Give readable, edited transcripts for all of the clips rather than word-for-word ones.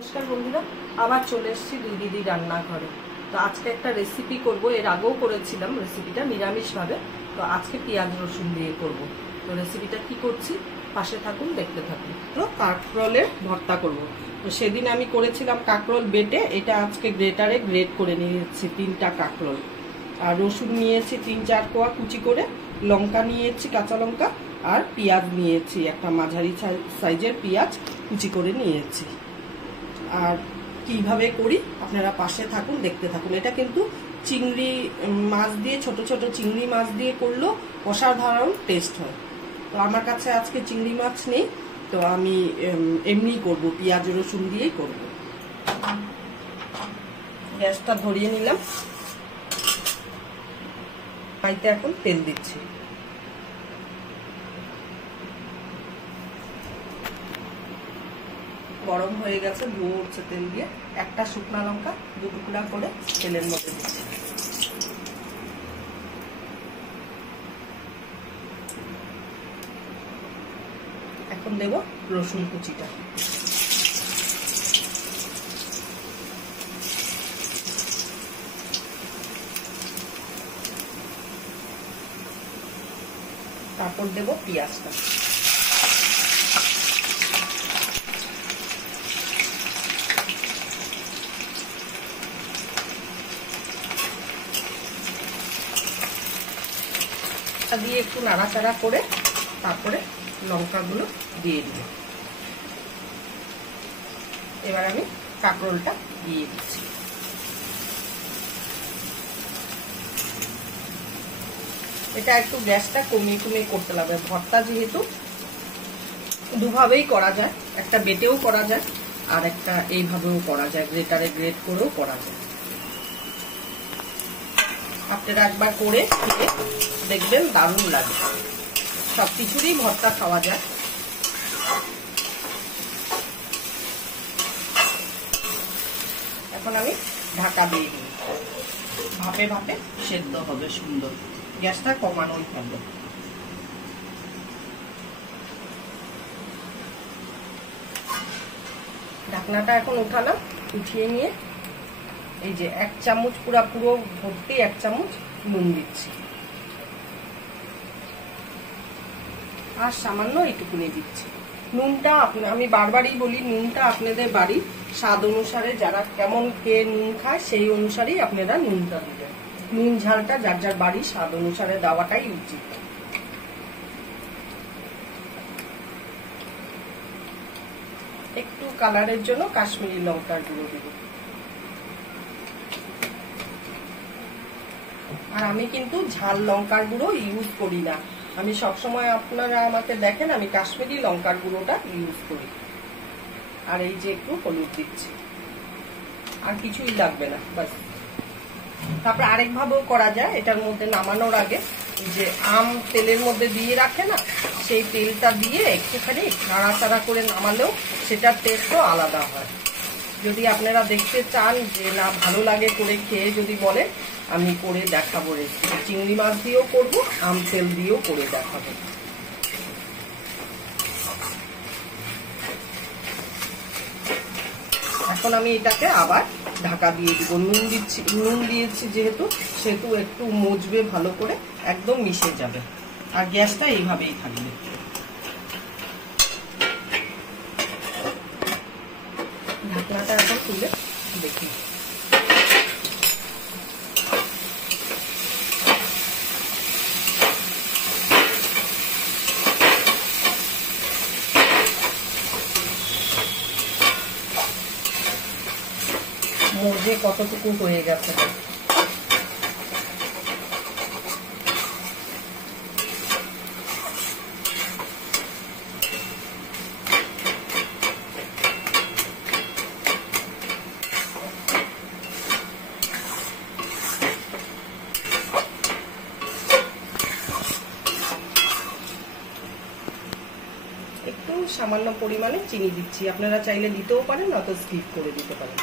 নমস্কার বন্ধুরা, আবার চলে এসেছি দুই দিদি রান্নাঘরে। তো আজকে একটা রেসিপি করব। এর আগেও করেছিলাম রেসিপিটা নিরামিষভাবে। তো আজকে পেঁয়াজ রসুন দিয়ে করব। তো রেসিপিটা কি করছি পাশে থাকুন, দেখতে থাকুন। তো কাঁকরোলের ভর্তা করব। তো সেদিন আমি করেছিলাম কাঁকরোল বেটে, এটা আজকে গ্রেটারে গ্রেট করে নিয়েছি 3টা কাঁকরোল। আর রসুন নিয়েছি 3-4 কোয়া কুচি করে, লঙ্কা নিয়েছি কাঁচা লঙ্কা, আর পেঁয়াজ নিয়েছি একটা মাঝারি সাইজের পেঁয়াজ কুচি করে নিয়েছি। আর কিভাবে করি আপনারা পাশে থাকুন, দেখতে থাকুন। এটা কিন্তু চিংড়ি মাছ দিয়ে, ছোট ছোট চিংড়ি মাছ দিয়ে করলেও অসাধারণ টেস্ট হয়। তো আমার কাছে আজকে চিংড়ি মাছ নেই, তো আমি এমনি করব, পেঁয়াজ রসুন দিয়েই করব। গ্যাসটা ধরিয়ে নিলাম, কড়াইতে এখন তেল দিচ্ছি। গরম হয়ে গেছে, ধুয়ে উঠছে তেল দিয়ে। একটা শুকনা লঙ্কা 2 টুকরা করে তেলের মধ্যে দিচ্ছি। এখন দেব রসুন কুচিটা। তারপর দেব পেঁয়াজটা। দিয়ে একটু নাড়াচাড়া করে তারপরে লঙ্কাগুলো দিয়ে দিব। এবার আমি কাঁকরোলটা দিয়ে দিচ্ছি। এটা একটু গ্যাসটা কমিয়ে কমিয়ে করতে লাগবে। ভর্তা যেহেতু দুভাবেই করা যায়, একটা বেটেও করা যায় আর একটা এইভাবেও করা যায়, গ্রেটারে গ্রেট করেও করা যায়। আপনারা একবার করে খেয়ে দেখবেন, দারুণ লাগে। সবকিছুরই ভর্তা খাওয়া যায়। এখন আমি ঢাকা দিয়ে দিই, ভাপে ভাপে সেদ্ধ হবে সুন্দর। গ্যাসটা কমানোই হবে। ঢাকনাটা এখন উঠালাম, উঠিয়ে নিয়ে এই যে 1 চামচ, পুরো ভর্তি 1 চামচ নুন দিচ্ছি। আর সামান্য এইটুকুনি দিচ্ছি। নুনটা আমি বারবারই বলি, নুনটা আপনাদের বাড়ির স্বাদ অনুসারে, যারা কেমন কে নুন খায় সেই অনুসারেই আপনারা নুনটা দিবেন। নুন ঝালটা যার যার বাড়ির স্বাদ অনুসারে দেওয়াটাই উচিত। একটু কালারের জন্য কাশ্মীরি লঙ্কার গুঁড়ো দিব। আর আমি কিন্তু ঝাল লঙ্কার গুঁড়ো ইউজ করি না। আমি সবসময়, আপনারা আমাকে দেখেন, আমি কাশ্মীরি লঙ্কার গুঁড়োটা ইউজ করি। আর এই যে একটু হলুদ দিচ্ছি, আর কিছুই লাগবে না, বাস। তারপরে আরেকভাবেও করা যায়। এটার মধ্যে নামানোর আগে যে আম তেলের মধ্যে দিয়ে রাখে না, সেই তেলটা দিয়ে একটুখানি নাড়াচাড়া করে নামালেও সেটার টেস্টও আলাদা হয়। যদি আপনারা দেখতে চান যে না ভালো লাগে করে খেয়ে, যদি বলেন আমি করে দেখাবো রেসিপি। চিংড়ি মাছ দিয়েও করবো, আম তেল দিয়েও করে দেখাবো। এখন আমি এটাকে আবার ঢাকা দিয়ে দিব। নুন দিয়েছি যেহেতু, সেহেতু একটু মজবে ভালো করে, একদম মিশে যাবে। আর গ্যাসটা এইভাবেই থাকবে। ঢাকনাটা এখন তুলে দেখি। মজে কতটুকু হয়ে গেছে। একটু সামান্য পরিমাণে চিনি দিচ্ছি। আপনারা চাইলে দিতেও পারেন, নয়তো স্কিপ করে দিতে পারেন।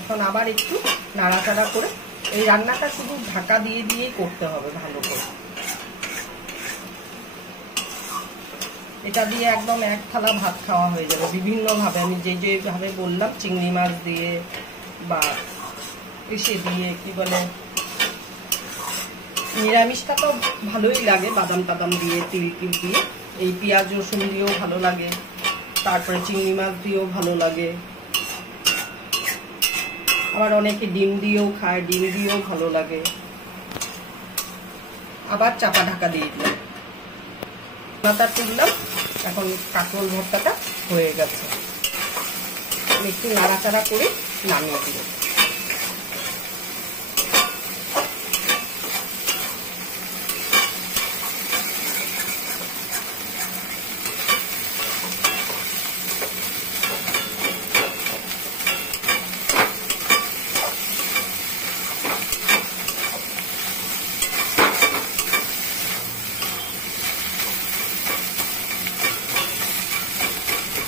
এখন আবার একটু নাড়াচাড়া করে এই রান্নাটা শুধু ঢাকা দিয়ে দিয়েই করতে হবে ভালো করে। এটা দিয়ে একদম এক থালা ভাত খাওয়া হয়ে যাবে বিভিন্নভাবে। আমি যেভাবে বললাম, চিংড়ি মাছ দিয়ে বা এসে দিয়ে কি বলে, নিরামিষটা তো ভালোই লাগে, বাদাম টাদাম দিয়ে তিল তিল দিয়ে। এই পেঁয়াজ রসুন দিয়েও ভালো লাগে, তারপরে চিংড়ি মাছ দিয়েও ভালো লাগে, আবার অনেকে ডিম দিয়েও খায়, ডিম দিয়েও ভালো লাগে। আবার চাপা ঢাকা দিয়ে দিলাম, মাথা তুললাম। এখন কাঁকরোল ভর্তাটা হয়ে গেছে, একটু নাড়াচাড়া করে নামিয়ে দিলাম।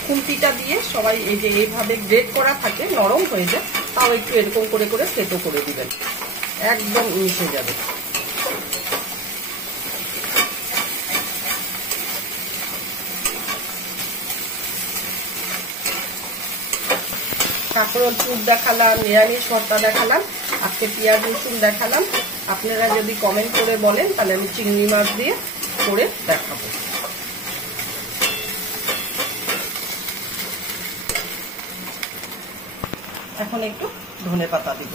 খুন্তিটা দিয়ে সবাই এই যে এইভাবে গ্রেট করা থাকে, নরম হয়ে যায়, তাও একটু এরকম করে করে সেটো করে দিবেন, একদম মিশে যাবে। কাঁকরোল চুপ দেখালাম, নিরামিষ ভর্তা দেখালাম, আজকে পেঁয়াজ রসুন দেখালাম। আপনারা যদি কমেন্ট করে বলেন তাহলে আমি চিংড়ি মাছ দিয়ে করে দেখাবো। এখন একটু ধনেপাতা দিব,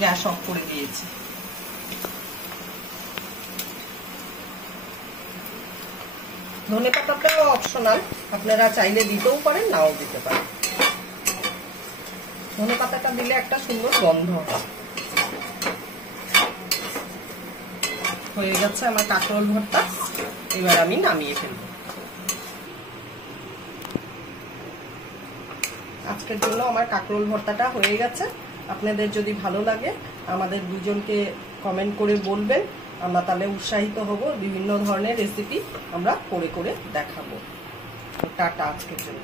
গ্যাস অফ করে দিয়েছি। ধনেপাতাটাও অপশনাল, আপনারা চাইলে দিতেও পারেন, নাও দিতে পারেন। ধনেপাতাটা দিলে একটা সুন্দর গন্ধ হয়। হয়ে গেছে আমার কাঁকরোল ভর্তা, এবার আমি নামিয়ে ফেলবো। আজকের জন্য আমার কাঁকরোল ভর্তাটা হয়ে গেছে। আপনাদের যদি ভালো লাগে আমাদের দুজনকে কমেন্ট করে বলবেন, আমরা তাহলে উৎসাহিত হব, বিভিন্ন ধরনের রেসিপি আমরা করে করে দেখাবো। টাটা আজকের জন্য।